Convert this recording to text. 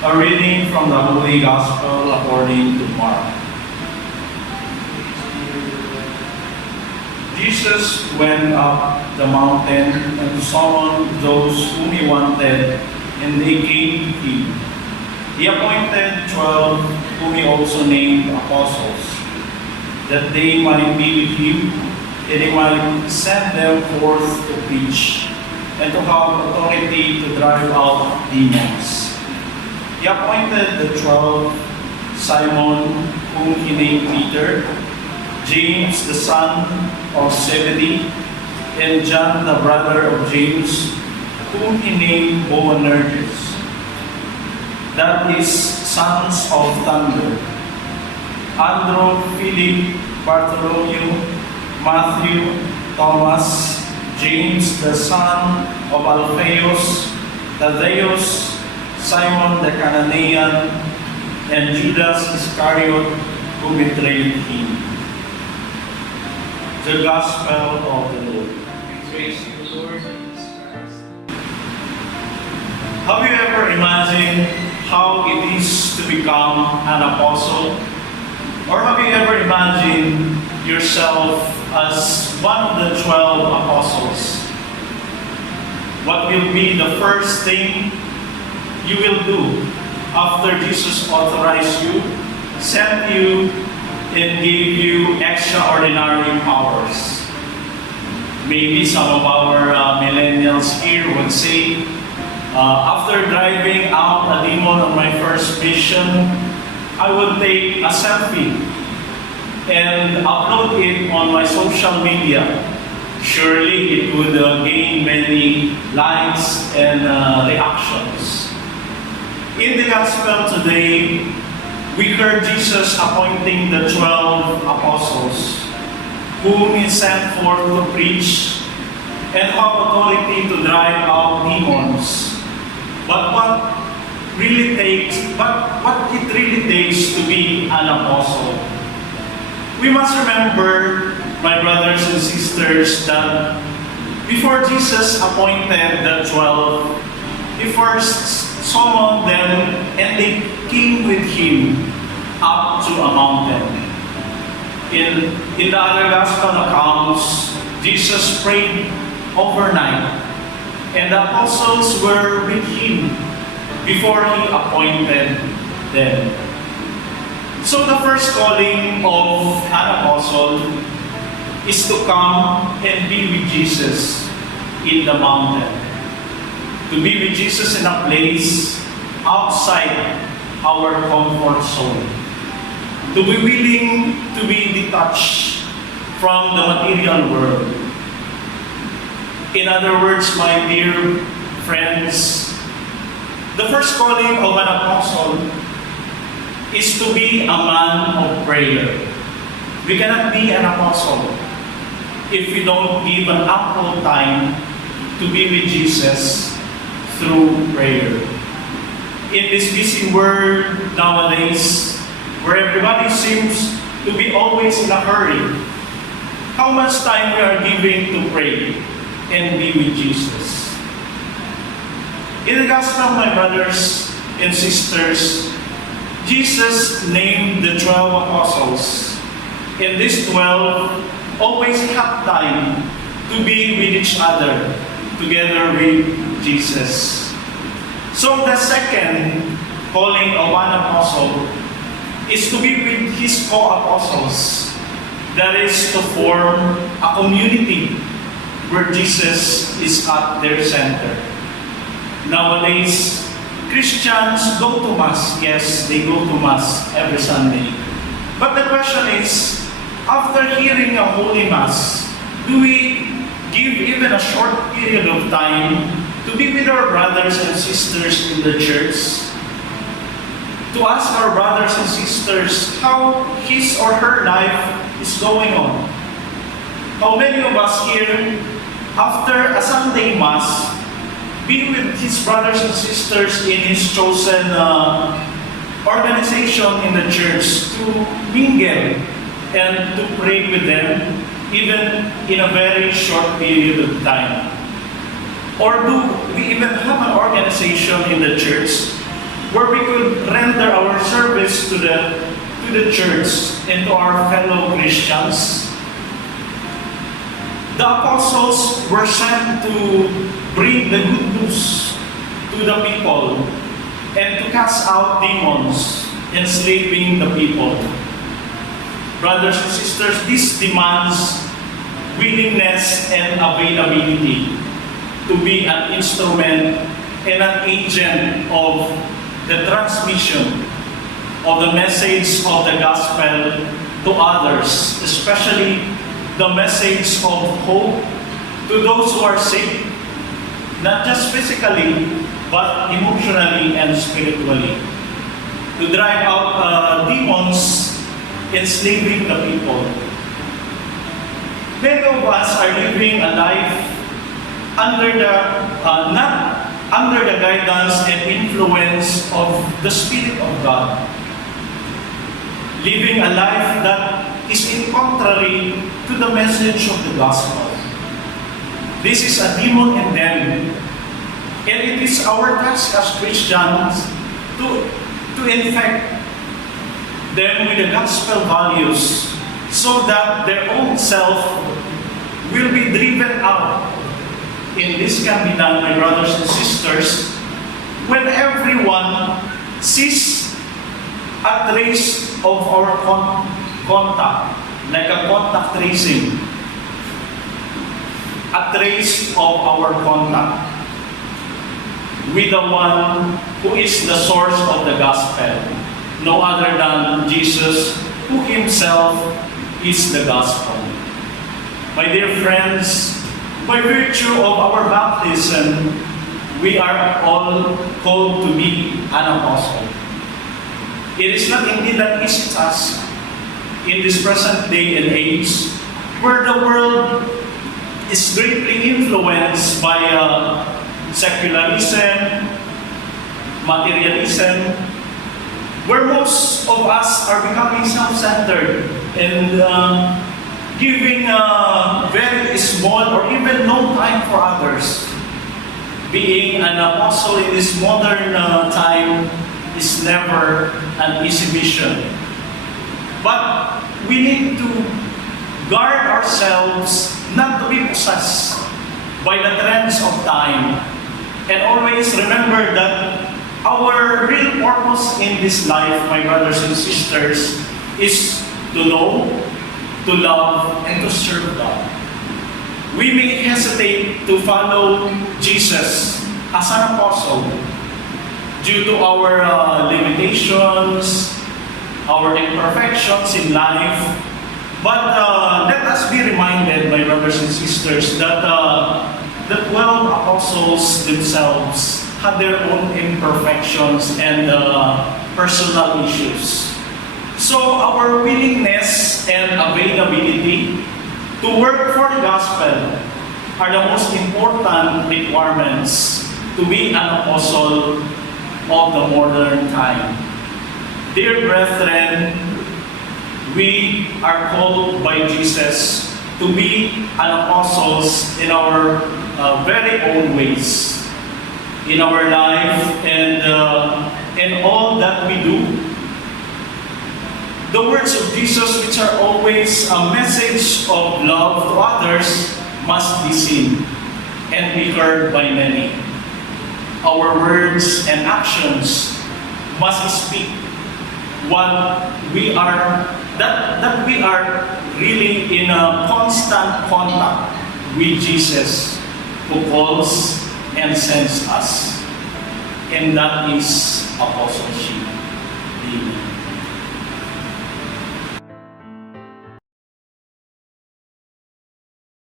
A reading from the Holy Gospel according to Mark. Jesus went up the mountain and summoned those whom he wanted, and they came to him. He appointed 12, whom he also named apostles, that they might be with him, and he might send them forth to preach, and to have authority to drive out demons. He appointed the 12, Simon, whom he named Peter, James the son of Zebedee, and John the brother of James, whom he named Boanerges. That is, sons of thunder. Andrew, Philip, Bartholomew, Matthew, Thomas, James the son of Alphaeus, Thaddeus, Simon the Canaanian, and Judas Iscariot, who betrayed him. The Gospel of the Lord. Praise to the Lord Jesus Christ. Have you ever imagined how it is to become an apostle? Or have you ever imagined yourself as one of the 12 apostles? What will be the first thing you will do after Jesus authorized you, sent you, and gave you extraordinary powers? Maybe some of our millennials here would say, after driving out a demon on my first mission, I would take a selfie and upload it on my social media. Surely it would gain many likes and reactions. In the Gospel today, we heard Jesus appointing the 12 apostles, whom he sent forth to preach and have authority to drive out demons. But what it really takes to be an apostle? We must remember, my brothers and sisters, that before Jesus appointed the 12, he first summoned them and they came with him up to a mountain. In the other gospel accounts, Jesus prayed overnight, and the apostles were with him before he appointed them. So the first calling of an apostle is to come and be with Jesus in the mountain. To be with Jesus in a place outside our comfort zone. To be willing to be detached from the material world. In other words, my dear friends, the first calling of an apostle is to be a man of prayer. We cannot be an apostle if we don't give an ample time to be with Jesus through prayer. In this busy world nowadays, where everybody seems to be always in a hurry, how much time we are giving to pray and be with Jesus? In the Gospel, my brothers and sisters, Jesus named the 12 apostles, and these 12 always had time to be with each other, together with Jesus. So the second calling of an apostle is to be with his co-apostles. That is to form a community where Jesus is at their center. Nowadays, Christians go to Mass. Yes, they go to Mass every Sunday. But the question is, after hearing a Holy Mass, do we give even a short period of time to be with our brothers and sisters in the church? To ask our brothers and sisters how his or her life is going on. How many of us here, after a Sunday Mass, be with his brothers and sisters in his chosen organization in the church to mingle and to pray with them, even in a very short period of time? Or do we even have an organization in the church where we could render our service to the church and to our fellow Christians. The apostles were sent to bring the good news to the people and to cast out demons, enslaving the people. Brothers and sisters, this demands willingness and availability to be an instrument and an agent of the transmission of the message of the gospel to others, especially the message of hope to those who are sick, not just physically, but emotionally and spiritually. To drive out demons, enslaving the people. Many of us are living a life not under the guidance and influence of the Spirit of God. Living a life that is in contrary to the message of the gospel. This is a demon in them. And it is our task as Christians to infect them with the gospel values so that their own self will be driven out. And this can be done, my brothers and sisters, when everyone sees a trace of our contact, like a contact tracing, a trace of our contact with the one who is the source of the gospel, no other than Jesus, who himself is the gospel. My dear friends, by virtue of our baptism, we are all called to be an apostle. It is not indeed an easy task in this present day and age, where the world is greatly influenced by secularism, materialism, where most of us are becoming self-centered and giving very small or even no time for others. Being an apostle in this modern time is never an easy mission. But we need to guard ourselves not to be possessed by the trends of time, and always remember that our real purpose in this life, my brothers and sisters, is to know, to love, and to serve God. We may hesitate to follow Jesus as an apostle due to our limitations, our imperfections in life. But let us be reminded, my brothers and sisters, that the 12 apostles themselves had their own imperfections and personal issues. So our willingness and availability to work for the gospel are the most important requirements to be an apostle of the modern time. Dear brethren, we are called by Jesus to be an apostles in our very own ways, in our life and in all that we do. The words of Jesus, which are always a message of love to others, must be seen and be heard by many. Our words and actions must speak what we are, that we are really in a constant contact with Jesus, who calls and sends us. And that is apostleship. Amen.